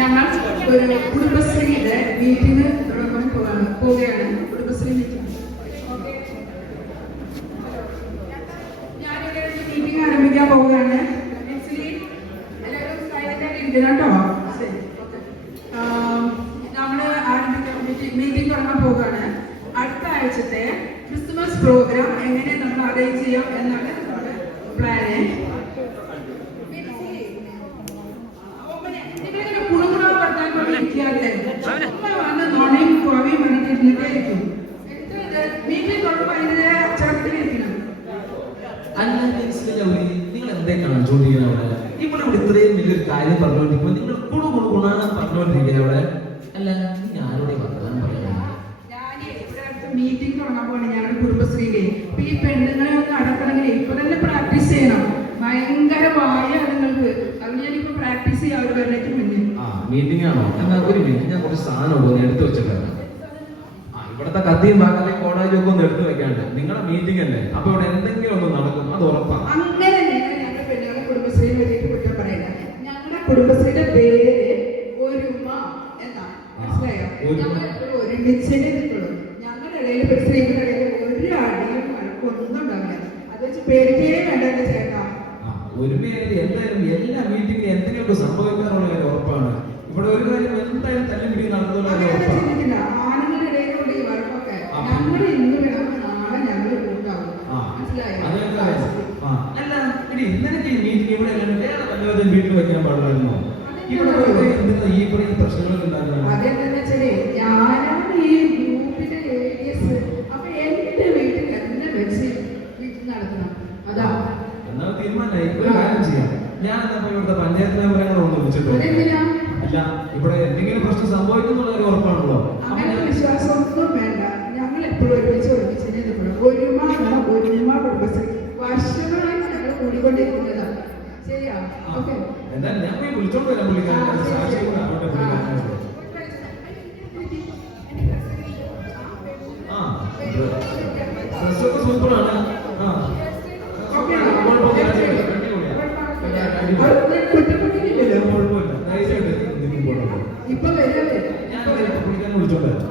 ഞങ്ങൾ ഒരു കുടുംബശ്രീയുടെ മീറ്റിംഗ് തുടങ്ങാൻ പോവുകയാണ്. കുടുംബശ്രീ മീറ്റിംഗ്. ഞാനിവിടെ മീറ്റിംഗ് ആരംഭിക്കാൻ പോവുകയാണ്. എല്ലാവരും സൈലന്റായിട്ട് ഇരിക്കണം കേട്ടോ. നമ്മൾ മീറ്റിംഗ് തുടങ്ങാൻ പോവുകയാണ്. അടുത്ത ആഴ്ചത്തെ ക്രിസ്മസ് പ്രോഗ്രാം എങ്ങനെ നമ്മൾ അറേഞ്ച് ചെയ്യാം എന്നാണ് നമ്മുടെ പ്ലാന്. നിങ്ങളിങ്ങനെ കുണുകുണപ്പെടുത്താൻ കൊണ്ടിരിക്കാതെ വന്ന് നുണയും കുറവയും വന്നിട്ടിരുന്നിട്ടായിരിക്കും. മീറ്റിംഗ് തുടങ്ങുമ്പോൾ അതിൻ്റെ ചെറുപ്പത്തിലിരിക്കണം. നിങ്ങൾ എന്തൊക്കെയാണ് ചോദിക്കുന്നത് അവിടെ? ഇവിടെ ഇത്രയും വലിയൊരു കാര്യം പറഞ്ഞുകൊണ്ടിരിക്കുമ്പോൾ നിങ്ങൾ കുണുകുണാണ് പറഞ്ഞുകൊണ്ടിരിക്കുന്നത് അവിടെ. അല്ല, ഞാനോടെ വർത്തമാനം പറയുന്നത് മീറ്റിംഗ് തുടങ്ങാൻ പോകണം ഞങ്ങളുടെ കുടുംബശ്രീയിലെ. അപ്പൊ ഈ പെണ്ണുങ്ങളെ ഒന്ന് അടക്കണമെങ്കിൽ ഇപ്പൊ തന്നെ പ്രാക്ടീസ് ചെയ്യണം. ഭയങ്കര വായാണ് നിങ്ങൾക്ക്. അത് ഞാനിപ്പോ പ്രാക്ടീസ് ചെയ്യാം അവർ വരണേക്ക് മുന്നേ. മീറ്റിംഗ് ആണോ? എന്നാ ഒരു മിനിറ്റ്, ഞാൻ കുറച്ച് സാധനം എടുത്തു വെച്ചിട്ടാണ്. ഇവിടുത്തെ കത്തിയും വാക്കലയും കോടാലും ഒക്കെ ഒന്ന് എടുത്തു വെക്കാണ്ട്. നിങ്ങളുടെ മീറ്റിംഗ് അല്ലേ, അപ്പൊ ഇവിടെ എന്തെങ്കിലും ഒന്ന് നടക്കും, അത് ഉറപ്പാണ്. അങ്ങനെ തന്നെയാണ് ഞങ്ങളുടെ പെണ്ണുങ്ങളെ കുടുംബശ്രീയെ പറ്റിയിട്ട് കുറ്റം പറയുന്നത്. ഞങ്ങളുടെ കുടുംബശ്രീയുടെ പേര് ഒരുമ എന്നാണ്. മനസ്സിലായോ? ഞങ്ങൾ എപ്പോഴും ഒരുമിച്ചേ നിൽക്കുള്ളൂ. ഞങ്ങളുടെ ഇടയിൽ സ്ത്രീകളുടെ ഇടയിൽ ഒരു അടിയും വഴക്കൊന്നും ഉണ്ടാവില്ല. അത് വെച്ച് പേടിക്കേ വേണ്ടത് ചേട്ടാ. ഒരുമയായി എന്തായാലും എല്ലാ മീറ്റിംഗിലും എന്തെങ്കിലുമൊക്കെ സംഭവിക്കാനുള്ള കാര്യം ഉറപ്പാണ്. ഇവിടെ ഒരു കാര്യം എന്തായാലും തല്ലിപിടി നടന്നുള്ള ചിന്തിക്കില്ല. ആണുങ്ങളുടെ ഇടയിലുള്ള ഈ വഴക്കൊക്കെ ഞങ്ങൾ ഇന്ന് വേണം, നാളെ ഞങ്ങൾ കൂട്ടാവും. മനസ്സിലായോ? അല്ല, ഇനി ഇന്നലെ മീറ്റിംഗ് ഇവിടെ വേറെ വല്ലവരും വീട്ടിൽ വയ്ക്കാൻ പാടില്ലായിരുന്നോ? ഇവിടെ ഈ പ്രശ്നങ്ങളൊക്കെ ഉണ്ടാക്കുന്നത് അതെന്താ വെച്ചാല് ഞാനാണ് ഈ ഗ്രൂപ്പിന്റെ ഏരിയസ്. അപ്പൊ എന്റെ വീട്ടിൽ എന്നെ വെച്ച് വീട്ടിൽ നടത്തണം. അതാ എന്നാൽ തീരുമാനമായി. ഒരു കാര്യം ചെയ്യാം, ഞാൻ ഇവിടുത്തെ പഞ്ചായത്ത് മെമ്പറെ ഒന്ന് വിളിച്ചിട്ടോ. അല്ല, ഇവിടെ എന്തെങ്കിലും പ്രശ്നം സംഭവിക്കുന്നുള്ള ഒരു ഉറപ്പാണല്ലോ. അങ്ങനെ വിശ്വാസമൊന്നും വേണ്ട. ഞങ്ങൾ എപ്പോഴും ഒരുമിച്ച് ഒരുമ കുടുംബശ്രീ വർഷങ്ങളായി ഞങ്ങൾ കൂടിക്കൊണ്ടിരിക്കുന്നതാണ്. ശരിയാ? ഓക്കെ. എന്തായാലും ഞാൻ പോയി വിളിച്ചോണ്ട് വരാം പുള്ളിക്കാരൻ. ഡ്രസ്സൊക്കെ സൂപ്പറാണ്. ഇപ്പൊ വരാം. ഞാൻ പുള്ളിക്കാരനെ വിളിച്ചോണ്ട് വരാം.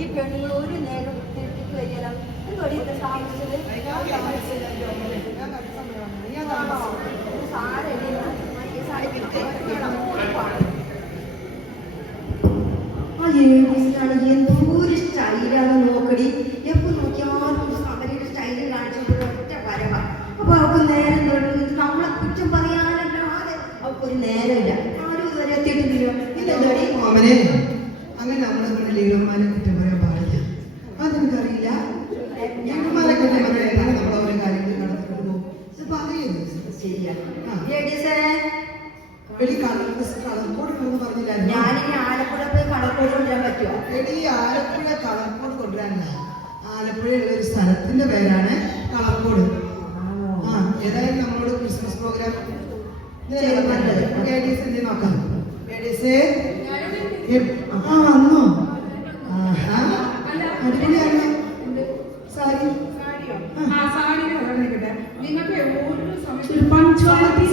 ഈ പെണ്ണുങ്ങൾ ഒരു നേരം വരികയാണ്. എന്തോരു സ്റ്റൈലാന്ന് നോക്കടി. എപ്പോ നോക്കിയാലും സമരയുടെ സ്റ്റൈല് കാണിച്ചപ്പോൾ ഒറ്റ വരവ. അപ്പൊ അവർക്ക് നേരം നമ്മളെ കുറ്റം പറയാനല്ലാതെ അവർക്കൊരു നേരമില്ല. ആരും ഇതുവരെ എത്തിയിട്ടില്ലല്ലോ. ഇതെന്തോടി അവനെ അങ്ങനെ നമ്മളെ ലീഡർമാരെ കുറ്റം പറയാൻ പാടില്ല. അതെനിക്കറിയില്ല. ലീഡർമാരെ കുറ്റം പറയാൻ നമ്മൾ ഓരോ കാര്യങ്ങൾ നടത്തിട്ട് പോകും. ഇത് പറയുന്നു ശരിയാ. എടി കളർക്കോട് പറഞ്ഞില്ലായിരുന്നു. ഞാനിനി ആലപ്പുഴ പോയി കളർക്കോട് കൊണ്ടുവരാൻ പറ്റുമോ? എടി ആലപ്പുഴ കളർക്കോട് കൊണ്ടുവരാനില്ല. ആലപ്പുഴയുള്ള ഒരു സ്ഥലത്തിന്റെ പേരാണ് കളർക്കോട്. ഏതായാലും നമ്മളോട് ക്രിസ്മസ് പ്രോഗ്രാം ലേഡീസ് എന്ത് നോക്കാം. ലേഡീസ് വന്നോ? അടിപൊളിയാണ് സാരി. നിങ്ങൾക്ക് ഓരോ സമയത്ത് പഞ്ചായത്തി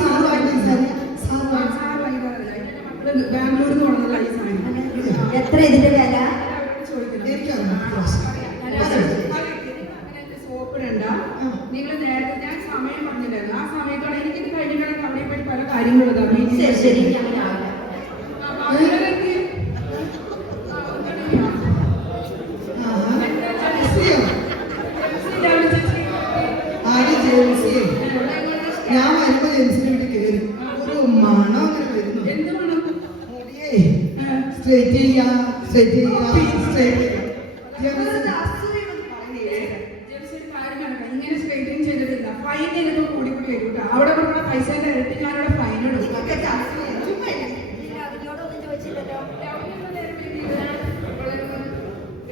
ബാംഗ്ലൂരിൽ നിന്ന് കൊണ്ടുവന്നുള്ള ഈ സാധനം എത്ര ഇതിന്റെ വില? സോപ്പിടണ്ട. നിങ്ങൾ നേരത്തെ ഞാൻ സമയം പറഞ്ഞില്ലായിരുന്നു. ആ സമയത്തോടെ എനിക്കിത് കഴിഞ്ഞിട്ടാണ് അവിടെ പോയി പല കാര്യങ്ങളും ശരി. ഞാൻ വരുമ്പോ ജെൻസിന്റെ വീട്ടിൽ കയറി ഒരു മണം അങ്ങനെ വരുന്നു. എന്ത് മണം? സ്ട്രൈറ്റ് ചെയ്യാ ഇങ്ങനെ സ്ട്രൈറ്റിംഗ് ചെയ്തിട്ടില്ല. ഫൈൻ എനിക്ക് കൂടി കൂടി വരും കേട്ടോ. അവിടെ കൊടുക്കുന്ന പൈസ ഇരട്ടി ഞാനവിടെ ഫൈൻ എടുക്കും.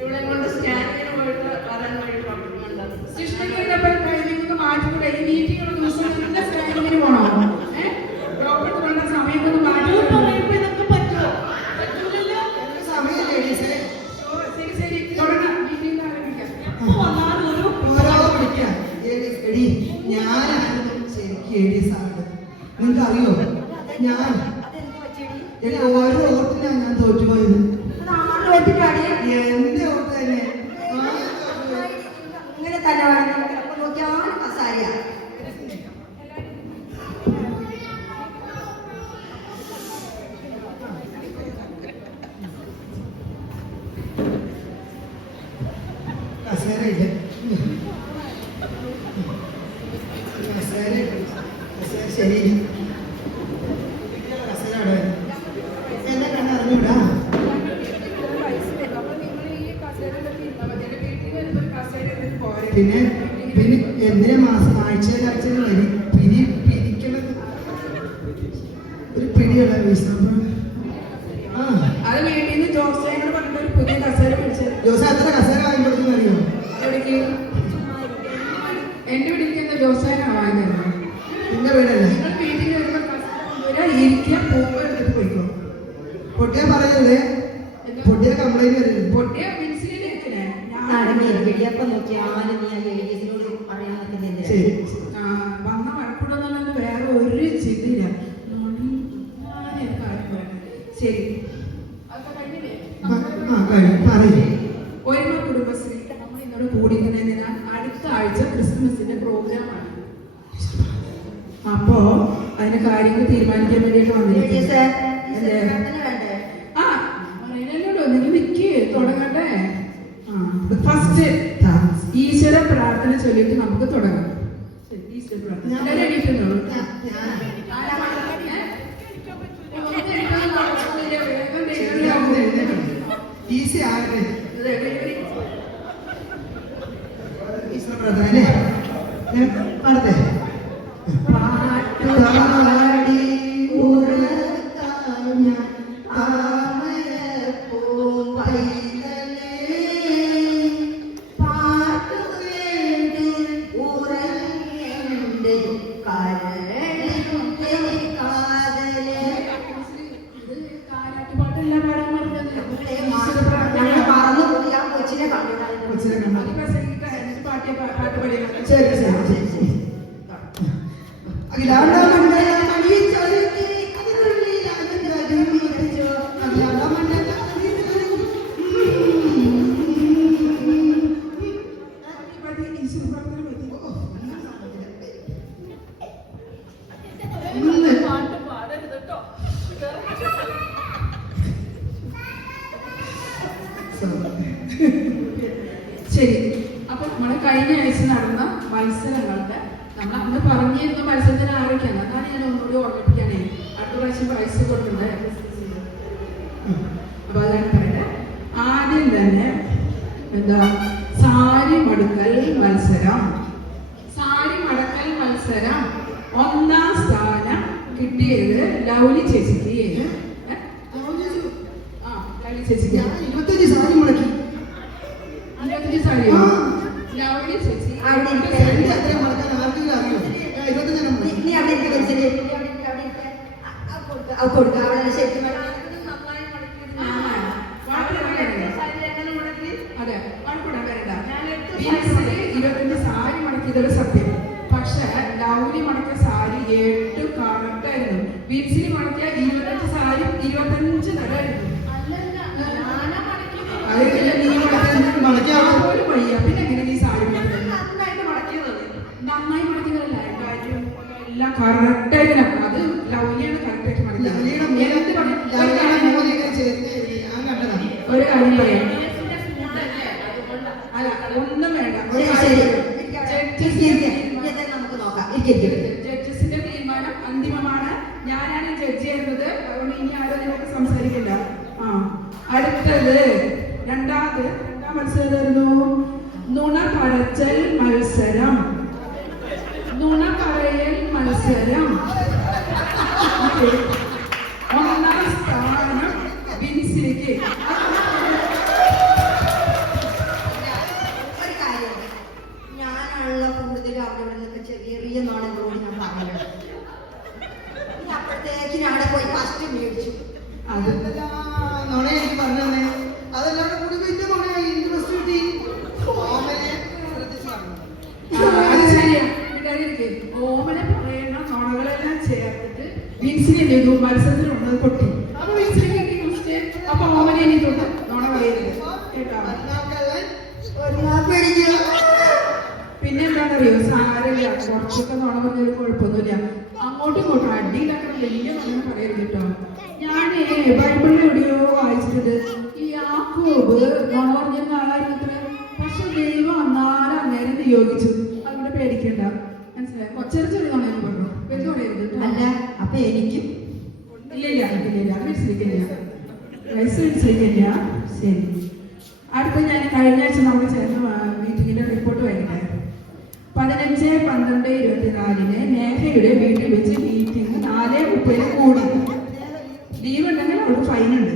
ഇവിടെ കൊണ്ട് സ്കാനിങ്ങിന് പോയിട്ട് വരാൻ വേണ്ടി ശിഷ്ടങ്ങൾ ടൈമിംഗ് മാറ്റിക്കൂടെ? ഈ മീറ്റിംഗ് ദിവസം സ്കാനിങ്ങിന് പോകണോ? ഡോക്ടർ സമയം ഒന്ന് മാറ്റി ഞാൻ അതെന്ത് പറ്റിയടി? എനിക്ക് ഓരോ ഓട്ടിലാണ് ഞാൻ തോറ്റുപോയത്. അത് ആറ് പറ്റിട്ടാടി. എന്റെ ഓട്ട് തന്നെ അങ്ങനെ തന്നെ വേണം. അപ്പൊ നോക്കിയാൽ കസാരയാ. കസേരയില്ല. ശരി കസേര അവിടെ എന്നെ കണ്ടറിഞ്ഞൂടാ. പിന്നെ പിന്നെ എന്തിനാ ആഴ്ചയിൽ പിരിക്കണത് ഒരു പിടിയുള്ള വിശ്രമം. ആ അത് വീട്ടിൽ നിന്ന് ജോസേനോട് പറഞ്ഞിട്ട് ഒരു പുതിയ കസേര പിടിച്ചത്. ദിവസം എത്ര കസേര വാങ്ങി കൊടുക്കുന്ന അറിയോ? എവിടേക്ക്? എന്റെ വീട്ടിലേക്ക് ജോസേനാണ് വാങ്ങിയത്. നിന്റെ വീടല്ലേ? നിങ്ങൾ വീട്ടിൽ വരുമ്പോൾ കസേര കൊണ്ടുവരാ, ഇരിക്കാൻ പോകുമ്പോൾ എടുത്തിട്ട് പോയിക്കോ. പൊട്ടിയ പറയല്ലേ, പൊട്ടിയ കംപ്ലൈന്റ് വരരുത്. പൊട്ടിയ പെൻസിലിൽ വെക്കണേ. അപ്പൊ നോക്കിയാലും നീ ആ ലേഡീസിനോട് പറയാൻ നിൽക്കുന്നില്ല. ശരി വന്ന വഴക്കൂടുന്നല്ലാണ്ട് വേറെ ഒരു ചിതിയില്ല. ശരി, അതൊക്കെ കഴിഞ്ഞില്ലേ? പറയും. ഒരുമ കുടുംബശ്രീ നമ്മൾ ഇന്നോട് കൂടിക്കുന്നതിനാൽ അടുത്ത ആഴ്ച ക്രിസ്മസിന്റെ പ്രോഗ്രാമാണ്. അപ്പോ അതിന്റെ കാര്യങ്ങൾ തീരുമാനിക്കാൻ വേണ്ടിയിട്ട് വന്നിരിക്കുന്നത്. ആ പറയുന്നല്ലോ, നിങ്ങൾ നിക്ക് തുടങ്ങട്ടെ. ഫസ്റ്റ് ഈശ്വര പ്രാർത്ഥന ചൊല്ലിയിട്ട് നമുക്ക് തുടങ്ങാം. ഈശ്വര പ്രാർത്ഥന എല്ലാവരും എണീറ്റുന്നുള്ളൂ. ഈസി ആകട്ടെ. ഈശ്വര പ്രാർത്ഥന അല്ലേ? പാടത്തെ പാട്ടുപാടി ഉറക്കാൻ ഞാൻ ശരി ശരി ശരി. ശരി, അപ്പൊ നമ്മള് കഴിഞ്ഞ ആഴ്ച നടന്ന മത്സരങ്ങളുടെ നമ്മൾ അന്ന് പറഞ്ഞിരുന്ന മത്സരത്തിന് ആരൊക്കെയാണ്, അതാണ് ഞാൻ ഒന്നുകൂടി ഓർമ്മിപ്പിക്കാനേ. അടുത്ത പ്രാവശ്യം പ്രൈസ് കൊടുക്കണ്ടേ? അപ്പൊ അതാണ് പറയട്ടെ. ആദ്യം തന്നെ എന്താ, സാരി മടക്കൽ മത്സരം. സാരി മടക്കൽ മത്സരം ഒന്നാം സ്ഥാനം കിട്ടിയത് ലൗലി ചേച്ചിക്ക്. ലൗലി ചേച്ചിക്ക് 25 സാരി മുടക്കി. 25 സാരിയോ? ലൗലി ചേച്ചി എത്രയും മുടക്കാൻ ആർക്കെങ്കിലും അറിയോ? 25 നീ അവിടെ കൊടുക്കുക. അവിടെ ശരിക്കും അതെ, വഴക്കൂടാൻ വരണ്ട. 25 സാരി മടക്കിയതൊരു സത്യം. പക്ഷെ ലൗലി മടക്കിയ സാരി 8 കറക്റ്റ് ആയിരുന്നു. ബീൻസിലി മടക്കിയ 25 സാരി 25 തരായിരുന്നു. പോലും വയ്യ. പിന്നെ എങ്ങനെ നീ സാരി നന്നായി മടക്കിയതല്ല കാര്യം, എല്ലാം കറക്റ്റ് ആയിരുന്നു. അത് ലൗലിയാണ് കറക്റ്റ് ആയിട്ട് മടക്കിയത്. ഒരു കാര്യം പറയാം, അല്ല ഒന്നും വേണ്ട. നമുക്ക് നോക്കാം. ജഡ്ജസിന്റെ തീരുമാനം അന്തിമമാണ്. ഞാനാണ് ജഡ്ജ് ചെയ്യുന്നത്. അതുകൊണ്ട് ഇനി ആരും നിങ്ങൾക്ക് സംസാരിക്കില്ല. അടുത്തത് രണ്ടാം മത്സരമായിരുന്നു നുണ പറച്ചൽ മത്സരം. നുണ പറയൽ മത്സരം ഒന്നാം സ്ഥാനം ബിൻസിലേക്ക്. ഒരു കാര്യം, ഞാനാണല്ലോ കൂടുതൽ അവിടെ നിന്നൊക്കെ ചെറിയ നോണങ്ങളോട് ഞാൻ പറയുന്നത്. അപ്പോഴത്തേക്ക് ഞാൻ പോയി ഫസ്റ്റ് മേടിച്ചു. നോണ എനിക്ക് പറഞ്ഞേ, അതെല്ലാം കൂടി വലിയ നോണയായി. എനിക്ക് ബസ് കിട്ടി. ഓമനെ പറയുന്ന നോണകളെല്ലാം ചേർത്തിട്ട് ബിൻസിനെ എന്ത് ചെയ്തു? മത്സരത്തിൽ ഉള്ളത് പൊട്ടി. അപ്പൊ വിൻസിനെ കിട്ടി ഫസ്റ്റ്. അപ്പൊ ഓമനെ ഇനി തൊട്ട് നോണ പറയരുത് കേട്ടോ. പിന്നെ എന്താണെന്നറിയോ, സാരമില്ല, കുറച്ചൊക്കെ നോണ പറഞ്ഞൊരു കുഴപ്പമൊന്നുമില്ല. അങ്ങോട്ടും ഇങ്ങോട്ടും അടിയിലാക്കണം, വലിയ നോണ പറയരുത് കേട്ടോ. ഞാനേ ബൈബിളിൽ എവിടെയോ വായിച്ചിട്ടുണ്ട്, ഈ യാക്കോബ് നോണ പറഞ്ഞിരുന്ന ആളായിരുന്നത്ര. പക്ഷെ ദൈവം അന്നാലും അന്നേരം നിയോഗിച്ചു. അതുകൊണ്ട് പേടിക്കണ്ട, മനസ്സിലായോ? ചെറിയ ചെറിയ നോണേന്ന് പറഞ്ഞു, വലിയ പറയരുത് കേട്ടോ. അല്ല അപ്പൊ എനിക്കും ഇല്ലില്ല ഇല്ലില്ല, അത് മനസ്സിലിക്കുന്നില്ല, വയസ്സ് മനസ്സിലിക്കില്ല. ശരി, അടുത്ത ഞാൻ കഴിഞ്ഞ ആഴ്ച നമ്മൾ ചേർന്ന് മീറ്റിങ്ങിന്റെ റിപ്പോർട്ട് വായിക്കട്ടെ. 15/12/24 നേഹയുടെ വീട്ടിൽ വെച്ച് മീറ്റിംഗ് 4:30 കൂടി. ലീവ് ഉണ്ടെങ്കിൽ അവർക്ക് ഫൈൻ ഉണ്ട്.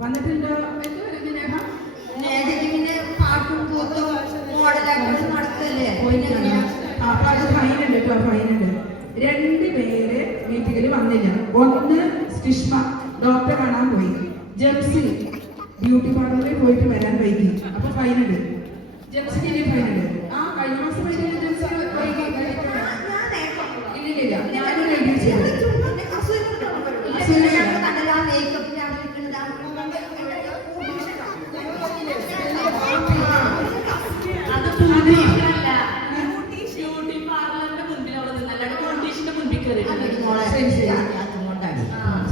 വന്നിട്ടുണ്ടോ? നേഹ നേഹയ്ക്ക് പാട്ടും കൂത്തും മോഡലായിട്ട് നടക്കല്ലേ. അപ്പൊ അത് ഫൈൻ ഉണ്ട് കേട്ടോ, ഫൈൻ ഉണ്ട്. 2 പേര് മീറ്റിങ്ങിൽ വന്നില്ല. ഒന്ന് സ്റ്റിഷ്മ ഡോക്ടറെ കാണാൻ പോയി. ജംസി ബ്യൂട്ടി പാർലറിൽ പോയിട്ട് വരാൻ വൈകി. അപ്പൊ ഫൈൻ ഉണ്ട്. ജംസിക്ക് ഇനി ഫൈൻ ഉണ്ട്. കഴിഞ്ഞ മാസം വൈകി ജംസി വൈകി. ഇല്ലില്ല, ഞാനൊരു ഐഡിയ ചെയ്തു.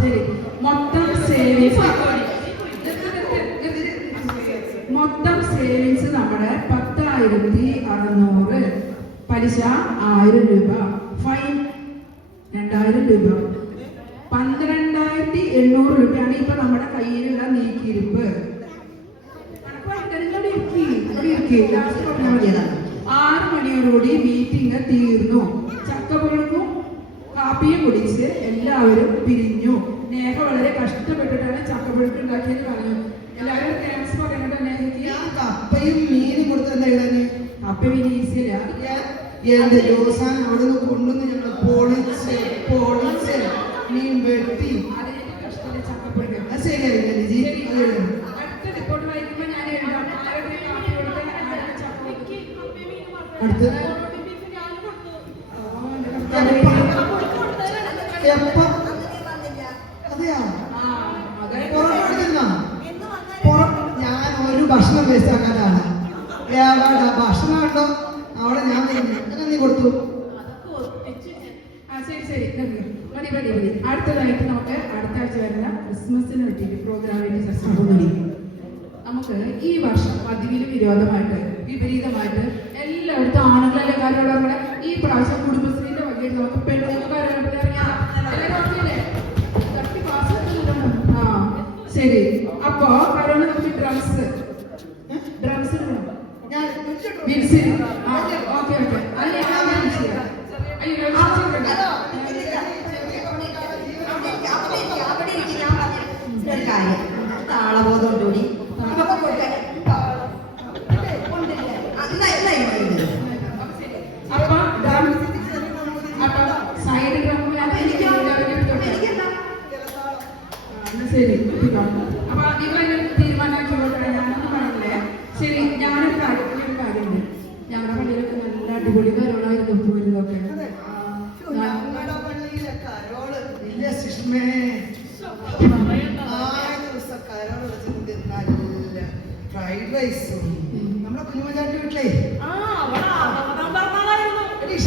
ശരി, മൊത്തം സേവിങ്സ് നമ്മുടെ 10,600, പലിശ 1000 രൂപ, ഫൈൻ 2000 രൂപ, 12,800 രൂപയാണ് ഇപ്പൊ നമ്മുടെ കയ്യിലുള്ള നീക്കിയിരിപ്പ്. 6 മണിയോടുകൂടി മീറ്റിംഗ് തീർന്നു. ചക്കപ്പുഴക്കും കാപ്പിയും കുടിച്ച് എല്ലാവരും പിരിഞ്ഞു. നേഹ വളരെ കഷ്ടപ്പെട്ടിട്ടാണ് ചക്കപ്പുഴക്ക് ഉണ്ടാക്കിയെന്ന് പറഞ്ഞു. എല്ലാവരും താങ്ക്സ് പറയുന്നത് നേഹയ്ക്ക്. കപ്പയും മീനും കൊടുത്തെന്താ എഴുതാന്? കപ്പ മീൻ ഈസിയില്ല. എന്റെ ജോസാൻ അവിടെ നിന്ന് കൊണ്ടുവന്ന് ഞങ്ങൾ പൊളിച്ച് മീൻ വെട്ടി. അതിന്റെ കഷ്ടം ചക്കപ്പുഴക്ക്. അത് ശരിയായില്ല ലിജി, അത് എഴുതണം. അടുത്ത റിപ്പോർട്ട് വായിക്കുമ്പോൾ ഞാൻ എഴുതാം. ആരുടെ കാപ്പി കൊടുത്ത് ആരുടെ ചക്ക കൊടുത്ത്. അടുത്ത് എപ്പോ? അതെയാ, ഞാൻ ഒരു ഭക്ഷണം വേസ്റ്റ് ആക്കാനാണ്. ഭക്ഷണം കണ്ടോ അവിടെ ഞാൻ നീ കൊടുത്തു. ശരി മതി. അടുത്തതായിട്ട് നമുക്ക് അടുത്ത ആഴ്ച വരുന്ന ക്രിസ്മസിന് പറ്റിയിട്ട് പ്രോഗ്രാമിന്റെ ചർച്ച. നമുക്ക് ഈ വർഷം പതിവിന് വിപരീതമായിട്ട് എല്ലായിടത്തും ആണുങ്ങളെല്ലാം കാര്യങ്ങളെ ഈ പ്രാവശ്യം കുടുംബശ്രീന്റെ വകയിൽ നമുക്ക് പെണ്ണുകാരുടെ ശരി. അപ്പോ കാരണം നമുക്ക് ഡ്രംസ് ഓക്കെ താളബോധോടുകൂടി ശരി. അപ്പൊ നിങ്ങൾ തീരുമാനമാക്കിക്കോട്ടെ, ഞാനൊന്നും പറഞ്ഞില്ലേ. ശരി, ഞാനൊരു കാര്യമുണ്ട്. ഞങ്ങളുടെ പള്ളിയിലൊക്കെ നല്ല അടിപൊളി കരോളായിരുന്നു പോയിരുന്നൊക്കെ. ഫ്രൈഡ് റൈസും നമ്മളെ കുഞ്ഞുമച്ചാന്റെ വീട്ടിലേ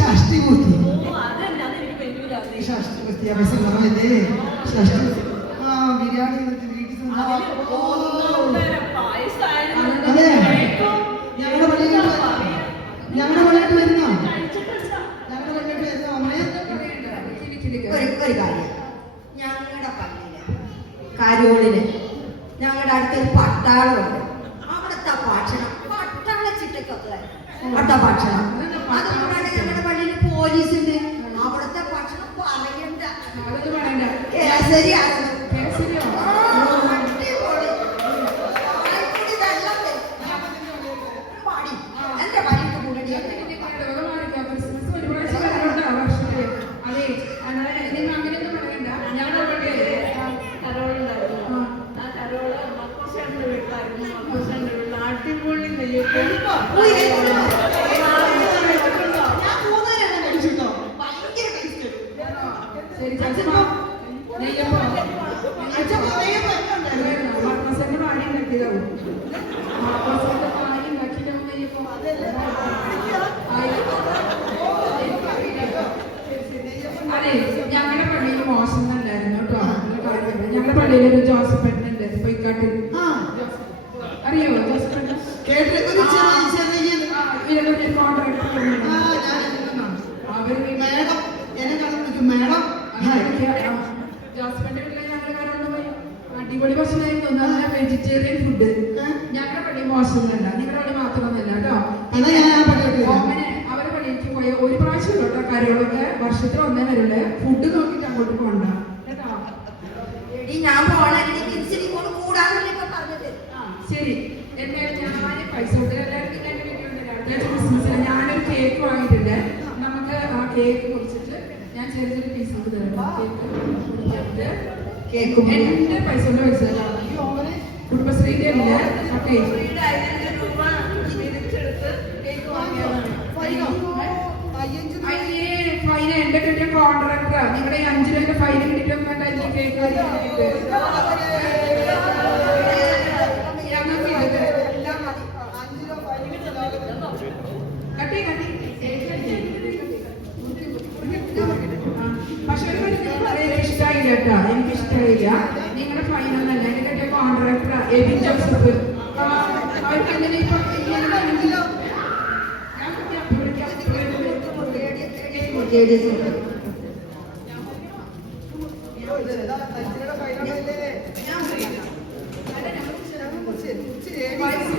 ഷഷ്ടി പൂർത്തി പറഞ്ഞല്ലേ. ബിരിയാണി വീട്ടിൽ അതെ ഞങ്ങളുടെ പള്ളിയിട്ട് വരുന്ന അമ്മയെ. ഒരു കാര്യം, ഞങ്ങളുടെ പള്ളിയില് കരോളിന് ഞങ്ങളുടെ അടുത്തൊരു പട്ടാളമുണ്ട്. അവിടുത്തെ ഭക്ഷണം പട്ടാള ചിട്ടക്കൊക്കെ അവിടുത്തെ ഭക്ഷണം. അതുകൂടാതെ ഞങ്ങളുടെ പള്ളിയിൽ പോലീസുണ്ട്. അവിടുത്തെ ഭക്ഷണം പറയണ്ട, കേസരിയാണ്. എന്റെ പള്ളിക്ക് കൂടി നെയ്യപ്പം അച്ഛൻ നെയ്യപ്പം ഒക്കെ ഉണ്ടായിരുന്നു. മദ്രസയുടെ ആടി ഉണ്ടാക്കിയതാവും മദ്രസയുടെ ആടി ഉണ്ടാക്കിയതാവും നെയ്യപ്പം അതെ ഞങ്ങളുടെ പള്ളിയിൽ മോശം തന്നെയായിരുന്നു കേട്ടോ ഞങ്ങളുടെ പള്ളിയിൽ ഒരു ജോസഫ് ഉണ്ട് പൊയ്ക്കാട്ടിൽ അറിയോ ജോസഫ് കേട്ടിട്ട് ഒരു ചെറിയ കോൺട്രാക്ട് അവര് മേഡം എന്നെ കാണാൻ വിളിക്കും മേഡം. ജോസഫിന്റെ വീട്ടിലെ ഞങ്ങൾ കാരണം പോയി അടിപൊളി ഭക്ഷണമായിരുന്നു നല്ല വെജിറ്റേറിയൻ ഫുഡ് ഞങ്ങളുടെ പള്ളി മോശമൊന്നുമല്ല നിങ്ങളുടെ പള്ളി മാത്രമൊന്നുമല്ല കേട്ടോ എന്നാ ഞാൻ ആ പള്ളിയിലേക്ക് വരാം. ഓമനെ അവരെ പള്ളിയിലേക്ക് പോയ ഒരു പ്രാവശ്യം കേട്ടോ കാര്യങ്ങളൊക്കെ വർഷത്തിൽ ഒന്നേ വരല്ലേ ഫുഡ് നോക്കിയിട്ട് അങ്ങോട്ട് പോകണ്ട കേട്ടോ എടി ഞാൻ പോണെങ്കിൽ തിരിച്ചിരി കൊണ്ട് കൂടാന്നല്ലേ ഇപ്പൊ പറഞ്ഞത്. ശരി എന്തായാലും ഞാൻ പൈസ കൊടുത്ത് എല്ലാവർക്കും ഞാൻ വീട്ടിൽ അടുത്ത ക്രിസ്മസിന് ഞാനൊരു കേക്ക് വാങ്ങിയിട്ടുണ്ട് നമുക്ക് ആ കേക്ക് കുറിച്ചിട്ട് ഞാൻ ചെറിയൊരു പീസ് കൊണ്ട് തരാം കേക്ക് കേക്കും എന്റെ പൈസ കൊണ്ട് മേടിച്ചതാണ് കുടുംബശ്രീന്റെ അല്ലേ ഓക്കെ അയ്യേ ഫൈൻ എന്റെ കിട്ടിയ കോൺട്രാക്ടറാ നിങ്ങളുടെ 5 രൂപ ഫൈൻ കിട്ടിയിട്ടൊന്നും വേണ്ട എനിക്ക് കേക്ക് കട്ടി കട്ടി പക്ഷെ ഇഷ്ടമായില്ല കേട്ടോ എനിക്ക് ഇഷ്ടമായില്ല നിങ്ങളുടെ ഫൈനൊന്നല്ല എന്റെ കിട്ടിയ കോൺട്രാക്ടറാ എബിൻ ജോസഫ് അവർക്ക് എന്തിനാ ഇപ്പൊ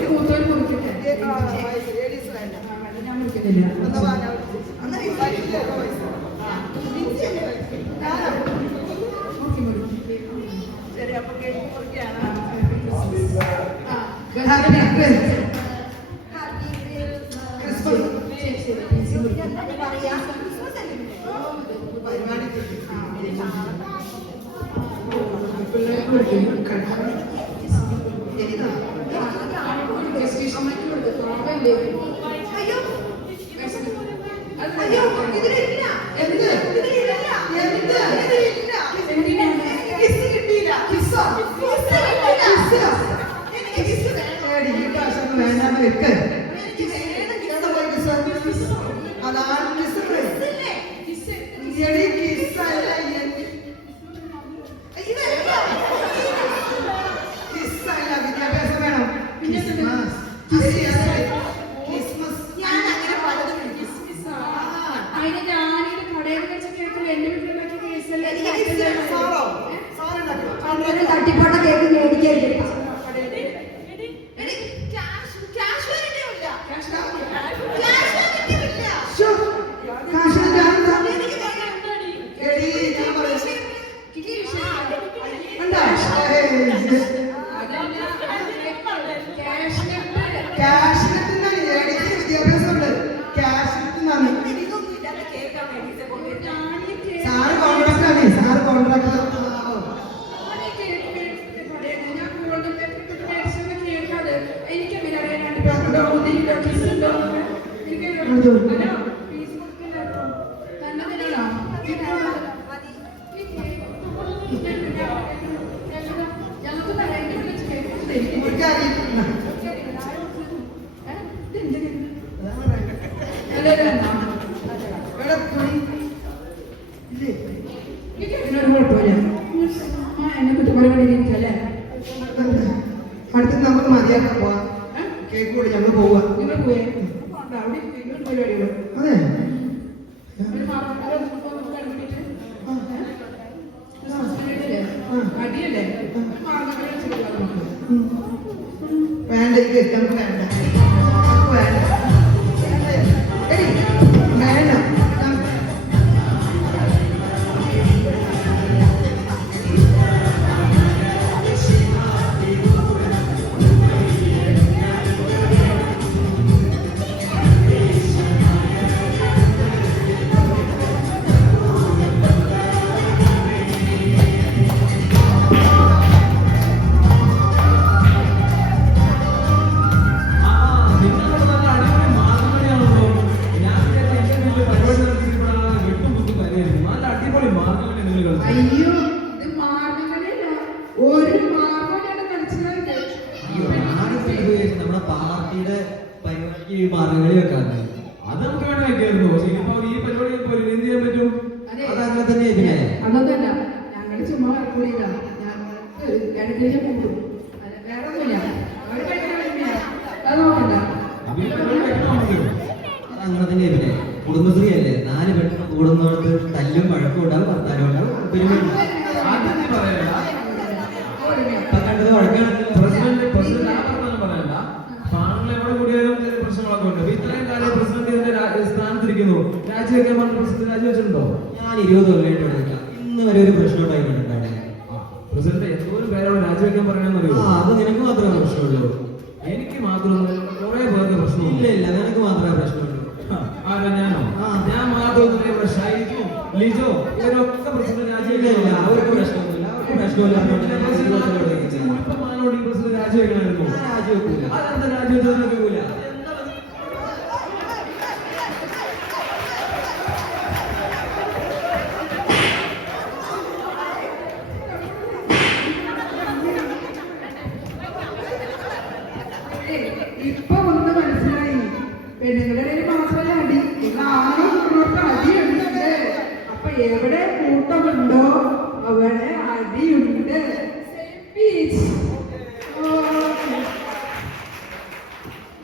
മൂത്തോര് മുറിക്കട്ടെ ഞാൻ മുറിക്കുന്നില്ല തട്ടിപ്പാട്ട കേക്ക് മേടിക്കരുത്. അടുത്ത് നമുക്ക് മതിയാക്കാൻ പോവാം. കേക്ക് കൂടി ഞങ്ങൾ പോവാ. അതെ വേണ്ട നമുക്ക് വേണ്ട ആ കുടുംബശ്രീയുടെ പരിപാടിക്ക് മാർഗംകളി വെക്കാറുണ്ട്. അത് നമുക്ക് വേണ്ടി വെക്കായിരുന്നു. പക്ഷെ ഇപ്പൊ ഈ പരിപാടി പോലും എന്ത് ചെയ്യാൻ പറ്റും? അതങ്ങനെ തന്നെ ഇതിനെ അതൊന്നുമല്ല, ഞങ്ങള് ചുമ്മാ കൂടിയതാ. ഞങ്ങൾക്ക് ഇടയ്ക്കിലേക്ക് കൂടും, വേറെ ഒന്നുമില്ല. അവര് കഴിക്കാൻ അത് നോക്കണ്ട. അപ്പൊ ഈ പരിപാടി വെക്കണം നമുക്ക്. അതങ്ങനെ തന്നെ ഇതിനെ കുടുംബശ്രീ അല്ലേ, 4 പെട്ടെന്ന് കൂടുന്നവർക്ക് തല്ലും വഴക്കും ഉണ്ടാവും, വർത്താനം ഉണ്ടാവും, ഒരുമ ഉണ്ടാവും. അതെന്ത് പറയണ്ട. ഇപ്പൊ കണ്ടത് വഴക്കാണെങ്കിലും പ്രസിഡന്റ് ആ പറഞ്ഞാലും പറയണ്ട. പാണങ്ങൾ എവിടെ കൂടിയാലും ചില പ്രശ്നങ്ങളൊക്കെ ഉണ്ട്. അപ്പൊ ഇത്രയും കാലം പ്രസിഡന്റ് ഇതിന്റെ സ്ഥാനത്തിരിക്കുന്നു. രാജിവെക്കാൻ പറഞ്ഞ പ്രസിഡന്റ് രാജിവെച്ചിട്ടുണ്ടോ? ഞാൻ 20 കൊല്ലമായിട്ട് ഇവിടെ നിൽക്കാം. ഇന്ന് വരെ ഒരു പ്രശ്നം ഉണ്ടായിട്ടുണ്ട് അവിടെ. പ്രസിഡന്റ് എന്തോരം പേരോട് രാജിവെക്കാൻ പറയണമെന്നറിയോ? അത് നിനക്ക് മാത്രമേ പ്രശ്നമുള്ളൂ. എനിക്ക് മാത്രമൊന്നും കുറെ പേർക്ക് പ്രശ്നമില്ല. ഇല്ല നിനക്ക് മാത്രമേ പ്രശ്നമുള്ളൂ. ആരാ? ഞാനോ? ഞാൻ മാത്രമൊന്നും ഇവിടെ ഷൈജു, ലിജോ ഇവരൊക്കെ പ്രസിഡന്റ് ഇല്ല അവർക്ക് പ്രശ്നമൊന്നുമില്ല, അവർക്ക് പ്രശ്നമില്ല. ഉൾപ്പമാനോട് ഈ പ്രസിഡന്റ് രാജിവെക്കണമായിരുന്നു. രാജിവെക്കൂല. അതെന്താ രാജിവെച്ചാൽ വെക്കൂല. ഇപ്പൊ ഒന്ന് മനസ്സിലായി, പെണ്ണുങ്ങളുടെ ഇടയിൽ മാത്രമല്ല അടി, ആണുങ്ങൾക്ക് അടിയുണ്ട്. അപ്പൊ എവിടെ കൂട്ടമുണ്ടോ അവിടെ അടിയുണ്ട്.